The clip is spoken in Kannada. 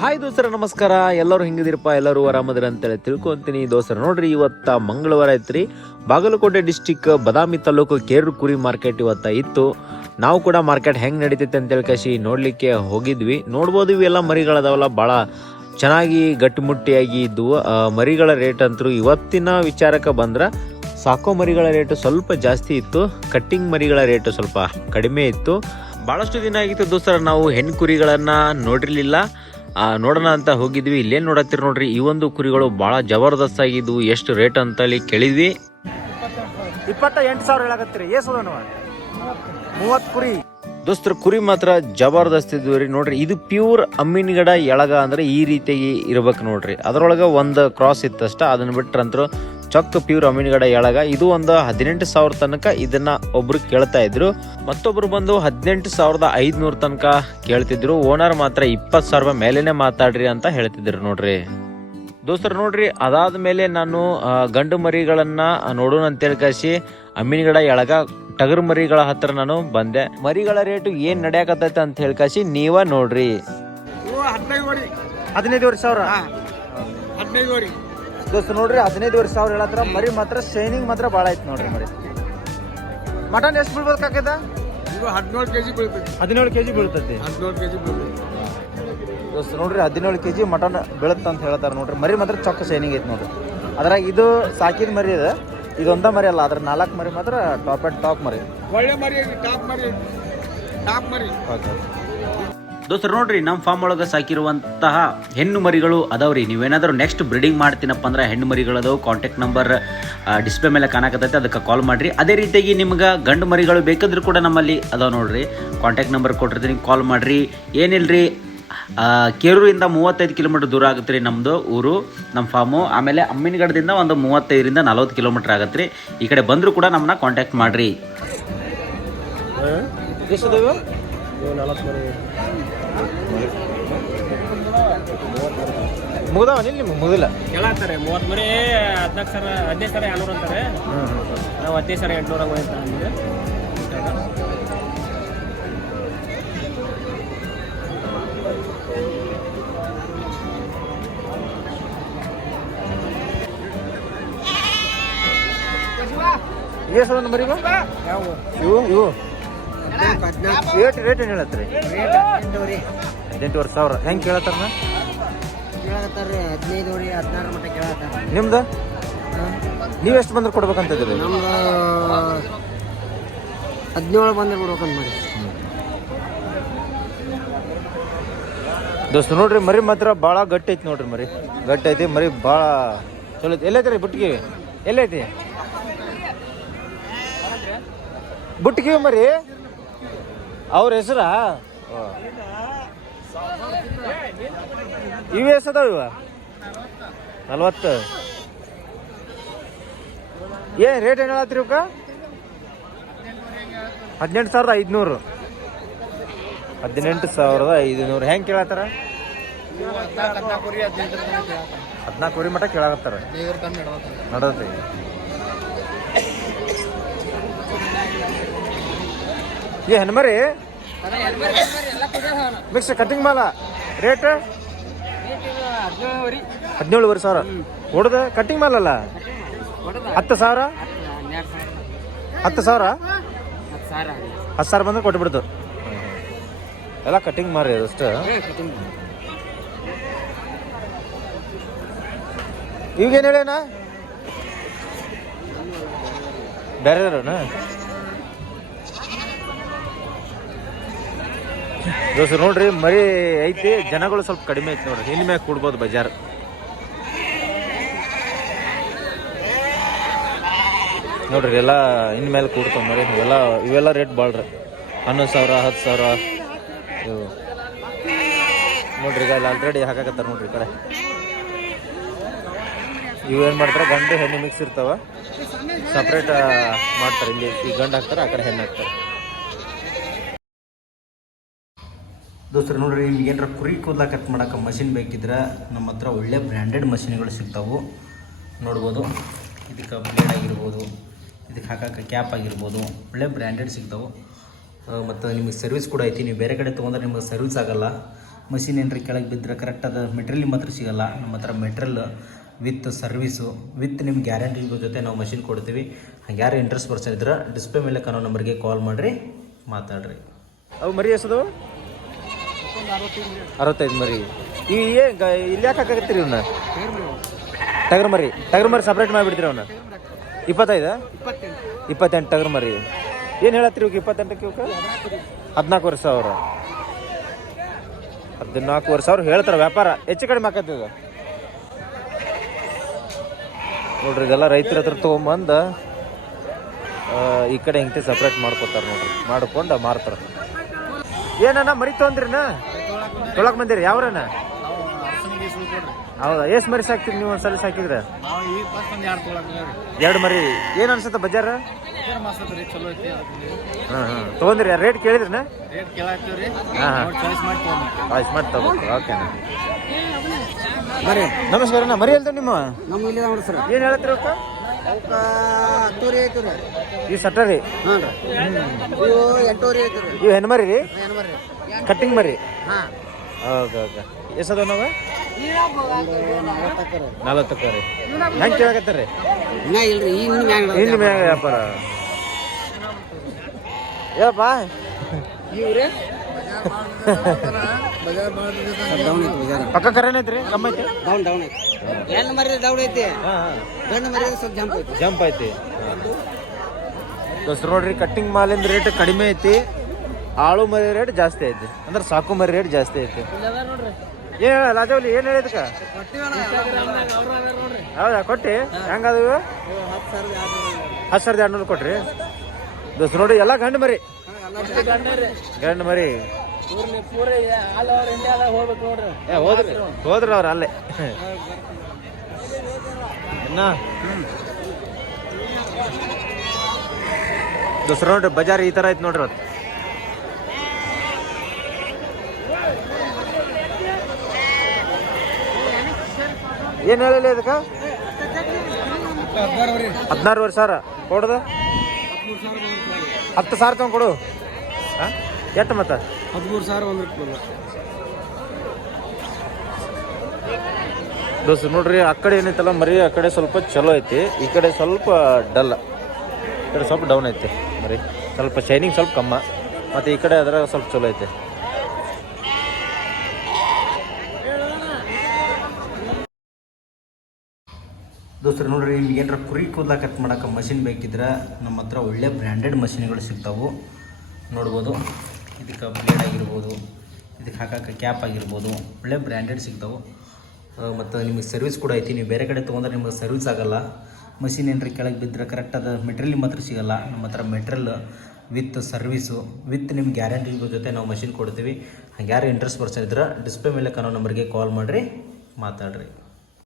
ಹಾಯ್ ದೋಸ್ತರ ನಮಸ್ಕಾರ. ಎಲ್ಲರೂ ಹಿಂಗಿದಿರಪ್ಪ, ಎಲ್ಲರೂ ಆರಾಮದಿರ ಅಂತೇಳಿ ತಿಳ್ಕೊಂತೀನಿ ದೋಸ್ತರ. ನೋಡ್ರಿ, ಇವತ್ತ ಮಂಗಳವಾರ ಐತ್ರಿ. ಬಾಗಲಕೋಟೆ ಡಿಸ್ಟಿಕ್ ಬದಾಮಿ ತಾಲೂಕು ಕೇರೂರು ಕುರಿ ಮಾರ್ಕೆಟ್ ಇವತ್ತ ಇತ್ತು. ನಾವು ಕೂಡ ಮಾರ್ಕೆಟ್ ಹೆಂಗ್ ನಡೀತೈತೆ ಅಂತೇಳಿ ಕಸಿ ನೋಡ್ಲಿಕ್ಕೆ ಹೋಗಿದ್ವಿ. ನೋಡ್ಬೋದು, ಇವೆಲ್ಲ ಮರಿಗಳದಾವಲ್ಲ, ಭಾಳ ಚೆನ್ನಾಗಿ ಗಟ್ಟಿಮುಟ್ಟಿಯಾಗಿ ಇದ್ವು. ಮರಿಗಳ ರೇಟ್ ಅಂತೂ ಇವತ್ತಿನ ವಿಚಾರಕ್ಕೆ ಬಂದ್ರೆ ಸಾಕೋ ಮರಿಗಳ ರೇಟು ಸ್ವಲ್ಪ ಜಾಸ್ತಿ ಇತ್ತು, ಕಟ್ಟಿಂಗ್ ಮರಿಗಳ ರೇಟು ಸ್ವಲ್ಪ ಕಡಿಮೆ ಇತ್ತು. ಭಾಳಷ್ಟು ದಿನ ಆಗಿತ್ತು ದೋಸ್ತರ, ನಾವು ಹೆಣ್ಣು ಕುರಿಗಳನ್ನು ನೋಡಿರಲಿಲ್ಲ. ನೋಡೋಣ ಅಂತ ಹೋಗಿದ್ವಿ. ಇಲ್ಲೇನು ನೋಡತ್ತೀರಿ ನೋಡ್ರಿ, ಈ ಒಂದು ಕುರಿಗಳು ಭಾಳ ಜಬರ್ದಸ್ತ್ ಆಗಿದ್ವು. ಎಷ್ಟು ರೇಟ್ ಅಂತೇಳಿ ಕೇಳಿದ್ವಿ. 28,000 ಹೇಳಕತ್ತೀರಿ. ಏಸದ 30 ಕುರಿ ದೋಸ್ತರ. ಕುರಿ ಮಾತ್ರ ಜಬರ್ದಸ್ತ್ ಇದ್ವಿ ರೀ. ನೋಡ್ರಿ, ಇದು ಪ್ಯೂರ್ ಅಮ್ಮಿನಗಡ ಎಳಗ ಅಂದ್ರೆ ಈ ರೀತಿಯಾಗಿ ಇರ್ಬೇಕು ನೋಡ್ರಿ. ಅದರೊಳಗೆ ಒಂದು ಕ್ರಾಸ್ ಇತ್ತಷ್ಟ, ಅದನ್ನ ಬಿಟ್ರಂತರು ಚೊಕ್ಕ ಪ್ಯೂರ್ ಅಮ್ಮಿನಗಡ ಎಳಗ. ಇದು ಒಂದು 18,000 ತನಕ ಇದನ್ನ ಒಬ್ರು ಕೇಳ್ತಾ ಇದ್ರು, ಮತ್ತೊಬ್ರು ಬಂದು 18,500 ತನಕ ಕೇಳ್ತಿದ್ರು. ಓನರ್ ಮಾತ್ರ 20,000 ಮೇಲೇನೆ ಮಾತಾಡ್ರಿ ಅಂತ ಹೇಳ್ತಿದ್ರು ನೋಡ್ರಿ ದೋಸ್ತರ. ನೋಡ್ರಿ, ಅದಾದ್ಮೇಲೆ ನಾನು ಗಂಡು ಮರಿಗಳನ್ನ ನೋಡೋಣ ಅಂತೇಳಿ ಕಾಸಿ ಅಮ್ಮಿನಗಡ ಎಳಗ ಟಗರು ಮರಿಗಳ ಹತ್ರ ನಾನು ಬಂದೆ. ಮರಿಗಳ ರೇಟು ಏನ್ ನಡೆಯಕತ್ತೈತೆ ಅಂತ ಹೇಳಿ ಕಾಸಿ ನೀವ ನೋಡ್ರಿ. 15,000 ದೋಸ್ತ. ನೋಡ್ರಿ, 15,000 ಹೇಳತ್ರ. ಮರಿ ಮಾತ್ರ ಶೈನಿಂಗ್ ಮಾತ್ರ ಭಾಳ ಐತಿ ನೋಡ್ರಿ. ಮರಿ ಮಟನ್ ಎಷ್ಟು ಬೀಳ್ಬೇಕಾಗ್ಯದ? 17 kg ಬೀಳ್ತೈತಿ. 17 kg ಬೀಳ್ತೈತಿ. 17 kg ಬೀಳ್ತೈತಿ ದೋಸ್ತ. ನೋಡ್ರಿ, 17 kg ಮಟನ್ ಬೀಳುತ್ತ ಅಂತ ಹೇಳ್ತಾರೆ ನೋಡ್ರಿ. ಮರಿ ಮಾತ್ರ ಚೊಕ್ಕ ಶೈನಿಂಗ್ ಐತಿ ನೋಡ್ರಿ. ಅದ್ರಾಗ ಇದು ಸಾಕಿದ ಮರಿ ಇದೆ, ಇದೊಂದ ಮರಿ ಅಲ್ಲ. ಅದ್ರ 4 ಮರಿ ಮಾತ್ರ ಟಾಪ್ ಅಂಡ್ ಟಾಪ್ ಮರಿ, ಒಳ್ಳೆ ಮರಿ, ಟಾಪ್ ಮರಿ, ಟಾಪ್ ಮರಿ. ದೋಸ್ತರು ನೋಡ್ರಿ, ನಮ್ಮ ಫಾರ್ಮ್ ಒಳಗೆ ಸಾಕಿರುವಂತಹ ಹೆಣ್ಣು ಮರಿಗಳು ಅದಾವ್ರಿ. ನೀವೇನಾದರೂ ನೆಕ್ಸ್ಟ್ ಬ್ರೀಡಿಂಗ್ ಮಾಡ್ತೀನಪ್ಪ ಅಂದ್ರೆ ಹೆಣ್ಣು ಮರಿಗಳು ಅದಾವು. ಕಾಂಟ್ಯಾಕ್ಟ್ ನಂಬರ್ ಡಿಸ್ಪ್ಲೇ ಮೇಲೆ ಕಾಣಕತ್ತೈತೆ, ಅದಕ್ಕೆ ಕಾಲ್ ಮಾಡಿರಿ. ಅದೇ ರೀತಿಯಾಗಿ ನಿಮ್ಗೆ ಗಂಡು ಮರಿಗಳು ಬೇಕಾದ್ರೂ ಕೂಡ ನಮ್ಮಲ್ಲಿ ಅದಾವೆ ನೋಡ್ರಿ. ಕಾಂಟ್ಯಾಕ್ಟ್ ನಂಬರ್ ಕೊಟ್ಟಿರ್ತೀನಿ, ಕಾಲ್ ಮಾಡಿರಿ. ಏನಿಲ್ರಿ, ಕೇರೂರಿಂದ 35 ಕಿಲೋಮೀಟರ್ ದೂರ ಆಗುತ್ತೆ ರೀ ನಮ್ಮದು ಊರು, ನಮ್ಮ ಫಾರ್ಮು. ಆಮೇಲೆ ಅಮ್ಮಿನಗಡದಿಂದ ಒಂದು 35ರಿಂದ 40 ಕಿಲೋಮೀಟರ್ ಆಗತ್ತೆ ರೀ. ಈ ಕಡೆ ಬಂದರೂ ಕೂಡ ನಮ್ಮನ್ನ ಕಾಂಟ್ಯಾಕ್ಟ್ ಮಾಡಿರಿ. ಮುಗ್ದಾವ ನಿಲ್ಲಿ ನಿಮ್ಗೆ ಮುಗಿದಿಲ್ಲ ಕೇಳತ್ತಾರೆ. 30 ಮರಿ 15,200 ಅಂತಾರೆ. ನಾವು 15,800 ಅಂತಾರೆ. ಎಷ್ಟು ಮರಿ ಇವು ಇವು ರೇಟ್ ಏನು ಹೇಳತ್ರಿ? 18,000 ಹೆಂಗೆ ಕೇಳತ್ತಾರ? ಕೇಳತ್ತಾರೆ 15,000 16 ಮಟ್ಟ ಕೇಳತ್ತಾರೆ. ನಿಮ್ದು ನೀವು ಎಷ್ಟು ಬಂದ್ರೆ ಕೊಡ್ಬೇಕಂತಿದ್ರಿ? ನಮ್ದು 17 ಬಂದ್ರೆ ಬಿಡ್ಬೇಕಂತ ಮಾಡಿ ದೋಸ್ತ. ನೋಡ್ರಿ, ಮರಿ ಮಾತ್ರ ಭಾಳ ಗಟ್ಟಿ ಐತಿ ನೋಡ್ರಿ. ಮರಿ ಗಟ್ಟಿ ಐತಿ, ಮರಿ ಭಾಳ ಚಲೋ ಐತಿ. ಎಲ್ಲೈತಿ ಬುಟ್ಟಿಗೆ? ಎಲ್ಲೈತಿ ಬುಟ್ಟಿಗೆ ಮರಿ? ಅವ್ರ ಹೆಸರ ಇವು ಎಷ್ಟದಾವ? ಇವ 40. ಏನ್ ರೇಟ್ ಏನು ಹೇಳತ್ರಿ ಇವಕ್ಕ? 18,500. 18,500 ಹೆಂಗೆ ಕೇಳತ್ತಾರ? 14 ಕುರಿ ಮಟ್ಟ ಕೇಳಾಕತ್ತಾರ. ನಡತ್ರಿ. ಏ ಹೆಣ್ಮರಿ ಮಿಕ್ಸ್ ಕಟಿಂಗ್ ಮಾಲ ರೇಟ್ 17,000 ಹೊಡೆದ ಕಟಿಂಗ್ ಮಾಲ್ ಅಲ್ಲ. 10,000 10,000 ಬಂದ್ರೆ ಕೊಟ್ಬಿಡ್ತು. ಎಲ್ಲ ಕಟಿಂಗ್ ಮಾರಿ ಅದಷ್ಟು. ಇವಾಗೇನು ಹೇಳೇನ ಬೇರೆದವ್ರನ? ದೋಸ್ತ ನೋಡ್ರಿ, ಮರಿ ಐತಿ, ಜನಗಳು ಸ್ವಲ್ಪ ಕಡಿಮೆ ಐತಿ ನೋಡ್ರಿ. ಇನ್ ಮ್ಯಾಗ ಕೂಡ್ಬೋದು ಬಜಾರ್. ನೋಡ್ರಿ, ಎಲ್ಲ ಇನ್ ಮೇಲೆ ಕೂಡ್ತಾವ ಮರಿ. ಇವೆಲ್ಲ ರೇಟ್ ಭಾಳ್ರಿ. 11,000 10,000 ಇವು ನೋಡ್ರಿ. ಈಗ ಅಲ್ಲಿ ಆಲ್ರೆಡಿ ಹಾಕಾಕತ್ತಾರ ನೋಡ್ರಿ. ಈ ಕಡೆ ಇವು ಏನು ಮಾಡ್ತಾರೆ, ಗಂಡು ಹೆಣ್ಣು ಮಿಕ್ಸ್ ಇರ್ತಾವ, ಸಪ್ರೇಟ್ ಮಾಡ್ತಾರೆ. ಇಲ್ಲಿ ಈ ಗಂಡು ಹಾಕ್ತಾರೆ, ಆ ಕಡೆ ಹೆಣ್ಣು ಹಾಕ್ತಾರೆ. ದೋಸ್ತರು ನೋಡ್ರಿ, ನಿಮ್ಗೆ ಏನಾರ ಕುರಿ ಕೂದಲ ಕಟ್ ಮಾಡೋಕೆ ಮಷಿನ್ ಬೇಕಿದ್ರೆ ನಮ್ಮ ಹತ್ರ ಒಳ್ಳೆ ಬ್ರ್ಯಾಂಡೆಡ್ ಮಷಿನ್ಗಳು ಸಿಗ್ತಾವೆ. ನೋಡ್ಬೋದು, ಇದಕ್ಕೆ ಬ್ಲೇಡ್ ಆಗಿರ್ಬೋದು, ಇದಕ್ಕೆ ಹಾಕೋಕ್ಕೆ ಕ್ಯಾಪ್ ಆಗಿರ್ಬೋದು, ಒಳ್ಳೆ ಬ್ರ್ಯಾಂಡೆಡ್ ಸಿಗ್ತಾವೆ. ಮತ್ತು ನಿಮಗೆ ಸರ್ವಿಸ್ ಕೂಡ ಐತಿ. ನೀವು ಬೇರೆ ಕಡೆ ತೊಗೊಂಡ್ರೆ ನಿಮಗೆ ಸರ್ವಿಸ್ ಆಗೋಲ್ಲ. ಮಷಿನ್ ಏನ್ರಿ ಕೆಳಗೆ ಬಿದ್ದರೆ ಕರೆಕ್ಟ್ ಅದು ಮೆಟೀರಿಯಲ್ ಮಾತ್ರ ಸಿಗಲ್ಲ. ನಮ್ಮ ಹತ್ರ ಮೆಟ್ರಿಯಲ್ ವಿತ್ ಸರ್ವಿಸು ವಿತ್ ನಿಮ್ಮ ಗ್ಯಾರಂಟಿ ಜೊತೆ ನಾವು ಮಷಿನ್ ಕೊಡ್ತೀವಿ. ಹಂಗೆ ಯಾರು ಇಂಟ್ರೆಸ್ಟ್ ಪರ್ಸನ್ ಇದ್ರೆ ಡಿಸ್ಪ್ಲೇ ಮೇಲೆ ಕಾಣೋ ನಂಬರ್ಗೆ ಕಾಲ್ ಮಾಡಿರಿ, ಮಾತಾಡ್ರಿ. ಅವು ಮರಿ ಎಸದು 65 ಮರಿ. ಇವು ಇಲ್ಲಿ ಯಾಕೆ ಹಾಕಾಗತ್ತೀರಿ ಇವನ್ನ? ಟಗರ್ ಮರಿ ಸಪ್ರೇಟ್ ಮಾಡಿಬಿಡ್ತೀರಿ ಅವನ್ನ. 25 28 ಟಗರ್ ಮರಿ. ಏನು ಹೇಳತ್ತೀರಿ ಇವಕ್ಕೆ? 28ಕ್ಕೆ ಇವಕ್ಕೆ 14,000. 14,000 ಹೇಳ್ತಾರೆ ವ್ಯಾಪಾರ. ಹೆಚ್ಚು ಕಡಿಮೆ ಆಕತ್ತದ ನೋಡ್ರಿ. ಇದೆಲ್ಲ ರೈತರ ಹತ್ರ ತೊಗೊಂಬಂದು ಈ ಕಡೆ ಹಿಂಗೆ ಸಪ್ರೇಟ್ ಮಾಡ್ಕೊತಾರೆ ನೋಡ್ರಿ, ಮಾಡ್ಕೊಂಡು ಮಾರ್ತಾರೆ. ಏನಣ್ಣ ಮರಿ ತೊಗೊಂಡ್ರಿನ? ತೊಳಕ್ ಬಂದಿರಿ? ಯಾವ್ರಣ್ಣ? ಹೌದಾ? ಎಷ್ಟು ಮರಿ ಸಾಕ್ತೀರಿ ನೀವು? ಒಂದ್ಸಲ ಸಾಕಿದ್ರೆ 2 ಮರಿ. ಏನು ಅನ್ಸುತ್ತೆ ಬಜಾರ? ತೊಗೊಂಡ್ರಿ? ರೇಟ್ ಕೇಳಿದ್ರಿನ? ಚಾಯ್ಸ್ ಮಾಡಿ ತಗೋಬೇಕು. ಓಕೆನಾ? ನಮಸ್ಕಾರ ಅಣ್ಣ. ಮರಿ ಹೇಳ್ತೇವೆ ನಿಮ್ಮ ನಮ್ಮ ಇಲ್ಲಿ ನೋಡ್ರಿ ಸರ್. ಏನು ಹೇಳ್ತೀರಿ ಅವಕ್ಕೆ? ಅವಕ್ಕೆ 10 ಐತಿ ರೀ. ಈ ಸಟ್ಟರಿ ಹಾಂ ರೀ. ಇವು 8 ಐತಿ ರೀ. ಇವು ಹೆಣ್ಣು ಮರಿ ರೀ? ಕಟ್ಟಿಂಗ್ ಮರಿ. ಹಾಂ. Okay okay. ಎಷ್ಟದ ನಾವು? 40 ರೀ. ಹೆಂಗೆ ಕೇಳಕತ್ತಾರೆ? ಇನ್ನ ಇಲ್ರಿ, ಇನ್ನು ಮ್ಯಾಗ ವ್ಯಾಪಾರ. ಏಪ್ಪ ಇವ್ರಿ ಡೌನ್ ಐತಿ ಬಜಾರ. ಪಕ್ಕ ಕರೆನ ಐತ್ರಿ? ಕಮ್ಮಿ ಐತಿ? ಡೌನ್ ಐತಿ. ಹೆಣ್ಣು ಮರಿ ಡೌನ್ ಐತಿ, ಗಂಡು ಮರಿ ಸ್ವಲ್ಪ ಜಂಪ್ ಐತಿ. ದೋಸ್ರು ನೋಡ್ರಿ, ಕಟ್ಟಿಂಗ್ ಮಾಲಿಂದ ರೇಟ್ ಕಡಿಮೆ ಐತಿ, ಆಳು ಮರಿ ರೇಟ್ ಜಾಸ್ತಿ ಐತಿ. ಅಂದ್ರೆ ಸಾಕು ಮರಿ ರೇಟ್ ಜಾಸ್ತಿ ಐತಿ. ಏನು ಲಾಜವಲಿ ಏನು ಹೇಳಿದಕ್ಕ? ಹೌದಾ? ಕೊಟ್ಟು ಹೆಂಗದು? 10,200 ಕೊಟ್ರಿ ದೋಸ್ರು. ನೋಡಿ ಎಲ್ಲ ಗಂಡು ಮರಿ. ಹೋದ್ರಿ ಅವ್ರ ಅಲ್ಲೇ. ದೋಸ್ರು ನೋಡ್ರಿ, ಬಜಾರ್ ಈ ತರ ಐತಿ ನೋಡ್ರಿ. ಅದು ಏನ್ ಹೇಳಿಲ್ಲ ಇದಕ್ಕ? 16,000 ಕೊಡ್ದ? 10,000 ತಗೊಂಡ್ ಕೊಡು. ಎಷ್ಟು ಮತ್ತ? 13,000 ದೋಸ್ತು ನೋಡ್ರಿ, ಆ ಕಡೆ ಏನೈತಲ್ಲ ಮರಿ, ಆ ಕಡೆ ಸ್ವಲ್ಪ ಚಲೋ ಐತಿ, ಈ ಕಡೆ ಸ್ವಲ್ಪ ಡಲ್, ಈ ಕಡೆ ಸ್ವಲ್ಪ ಡೌನ್ ಐತಿ ಮರಿ. ಸ್ವಲ್ಪ ಶೈನಿಂಗ್ ಸ್ವಲ್ಪ ಕಮ್ಮ, ಮತ್ತು ಈ ಕಡೆ ಅದ್ರಾಗ ಸ್ವಲ್ಪ ಚಲೋ ಐತಿ. ದೋಸ್ತರು ನೋಡ್ರಿ, ನಿಮ್ಗೆ ಏನಾರ ಕುರಿ ಕೂದಲ ಕಟ್ ಮಾಡೋಕೆ ಮಷಿನ್ ಬೇಕಿದ್ರೆ ನಮ್ಮ ಹತ್ರ ಒಳ್ಳೆ ಬ್ರ್ಯಾಂಡೆಡ್ ಮಷಿನ್ಗಳು ಸಿಗ್ತಾವೆ. ನೋಡ್ಬೋದು, ಇದಕ್ಕೆ ಬ್ಲೇಡ್ ಆಗಿರ್ಬೋದು, ಇದಕ್ಕೆ ಹಾಕೋಕೆ ಕ್ಯಾಪ್ ಆಗಿರ್ಬೋದು, ಒಳ್ಳೆ ಬ್ರ್ಯಾಂಡೆಡ್ ಸಿಗ್ತಾವೆ. ಮತ್ತು ನಿಮಗೆ ಸರ್ವಿಸ್ ಕೂಡ ಐತಿ. ನೀವು ಬೇರೆ ಕಡೆ ತೊಗೊಂಡ್ರೆ ನಿಮಗೆ ಸರ್ವಿಸ್ ಆಗೋಲ್ಲ. ಮಷಿನ್ ಏನ್ರಿ ಕೆಳಗೆ ಬಿದ್ದರೆ ಕರೆಕ್ಟ್ ಅದು ಮೆಟೀರಿಯಲ್ ಮಾತ್ರ ಸಿಗೋಲ್ಲ. ನಮ್ಮ ಹತ್ರ ಮೆಟ್ರಿಯಲ್ ವಿತ್ ಸರ್ವಿಸು ವಿತ್ ನಿಮ್ಮ ಗ್ಯಾರಂಟಿ ಜೊತೆ ನಾವು ಮಷಿನ್ ಕೊಡ್ತೀವಿ. ಹಂಗೆ ಯಾರು ಇಂಟ್ರೆಸ್ಟ್ ಪರ್ಸನ್ ಇದ್ರೆ ಡಿಸ್ಪ್ಲೇ ಮೇಲೆ ಕಾಣೋ ನಂಬರ್ಗೆ ಕಾಲ್ ಮಾಡಿರಿ, ಮಾತಾಡ್ರಿ.